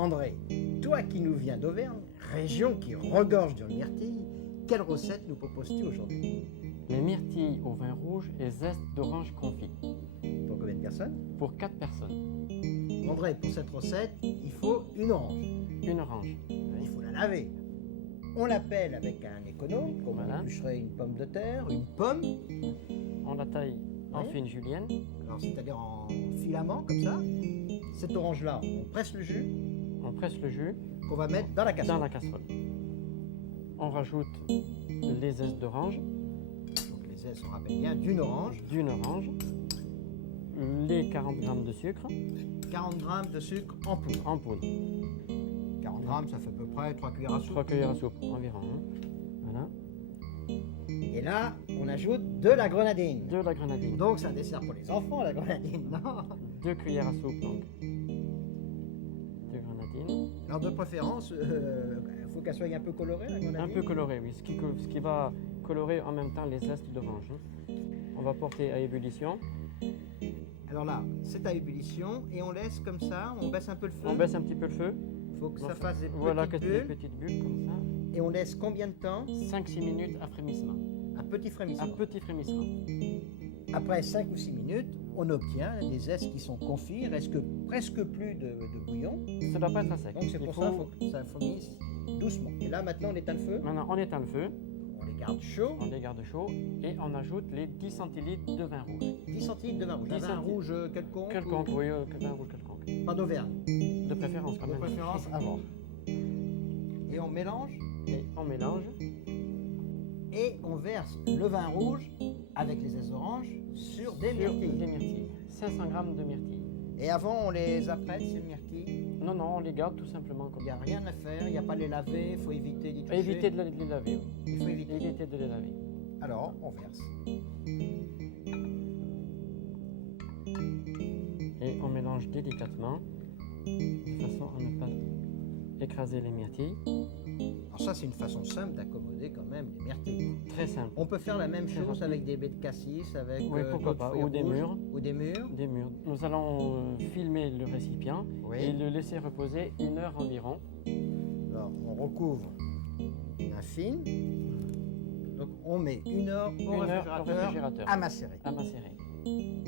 André, toi qui nous viens d'Auvergne, région qui regorge de myrtilles, quelle recette nous proposes-tu aujourd'hui? Les myrtilles au vin rouge et zeste d'orange confit. Pour combien de personnes? Pour 4 personnes. André, pour cette recette, il faut une orange. Une orange. Il faut la laver. On la pèle avec un économe, comme on Voilà. éplucherait une pomme de terre, une pomme, On la taille en Oui. fine julienne. alors c'est-à-dire en filament comme ça. Cette orange-là, on presse le jus On presse le jus qu'on va mettre dans la casserole. dans la casserole. On rajoute les zestes d'orange, Donc les zestes, on rappelle bien, d'une orange, d'une orange, les 40 g de sucre 40 g de sucre en poudre. en poudre. 40 grammes, ça fait à peu près 3 cuillères à soupe. 3 cuillères à soupe environ. Voilà. Et là, on ajoute de la grenadine. De la grenadine. Donc c'est un dessert pour les enfants, la grenadine, non? 2 cuillères à soupe donc. De grenadine. Alors de préférence, il faut qu'elle soit un peu colorée, la grenadine. Un peu coloré, oui. Ce qui va colorer en même temps les zestes d'orange. On va porter à ébullition. Alors là, c'est à ébullition et on laisse comme ça, on baisse un peu le feu. On baisse un petit peu le feu. Il faut que ça fasse des Voilà, petites des bulles. petites bulles comme ça. Et on laisse combien de temps? 5-6 minutes à frémissement. Un petit frémissement. Un petit frémissement. Après 5 ou 6 minutes, on obtient des zestes qui sont confits, il reste que presque plus de bouillon. Ça ne doit pas être à sec. Donc c'est pour ça qu'il faut que ça frémisse doucement. Et là maintenant on éteint le feu, Maintenant, on éteint le feu, on les garde chauds. on les garde chauds et on ajoute les 10 centilitres de vin rouge. 10 centilitres de vin rouge. Un 10 vin centilitres. rouge quelconque, Quelconque, oui, vin rouge quelconque. pas d'Auvergne, De préférence quand de même. préférence avant. Et on mélange Et on mélange. et on verse le vin rouge avec les zestes d'orange sur des sur myrtilles. des myrtilles. 500 g de myrtilles. Et avant on les apprête ces myrtilles. Non, non, on les garde tout simplement Il comme n'y ça. a rien à faire, il n'y a pas à les laver, il faut éviter d'y toucher. Évitez de les laver. Oui. Il faut éviter. Évitez de les laver. Alors on verse. Et on mélange délicatement de façon à ne pas écraser les myrtilles. Alors ça c'est une façon simple d'accommoder quand même les myrtilles. Très simple. On peut faire la même Très chose rapide. avec des baies de cassis, avec Oui, pourquoi d'autres pas, fruits ou des rouges, mûres. ou des mûres. Des mûres. Nous allons filmer le récipient Oui. et le laisser reposer 1 heure environ. Alors on recouvre un film. Donc on met 1 heure au 1 heure au réfrigérateur. à macérer. À macérer.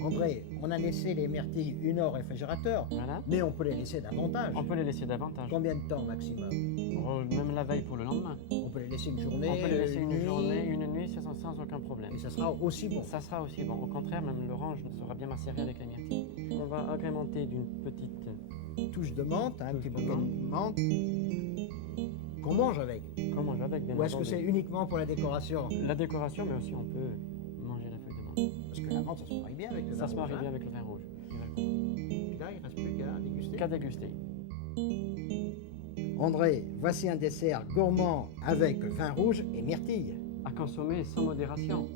André, on a laissé les myrtilles 1 heure au réfrigérateur, Voilà. mais on peut les laisser davantage. On peut les laisser davantage. Combien de temps maximum? Même la veille pour le lendemain. On peut les laisser une journée, On peut les laisser une nuit, journée, une nuit sans aucun problème. et ça sera aussi bon. Ça sera aussi bon. Au contraire, même l'orange sera bien macéré avec les myrtilles. On va agrémenter d'une petite... Touche de menthe, un Touche petit de bouquet de menthe qu'on mange avec. Comment j'avais bien Ou est-ce que entendu. c'est uniquement pour la décoration? La décoration, mais aussi on peut manger la feuille de menthe. Parce que la menthe, ça se marie bien avec le Ça vin se marie rouge, bien hein. avec le vin rouge. Puis là, il ne reste plus qu'à déguster. Qu'à déguster. André, voici un dessert gourmand avec vin rouge et myrtille. À consommer sans modération.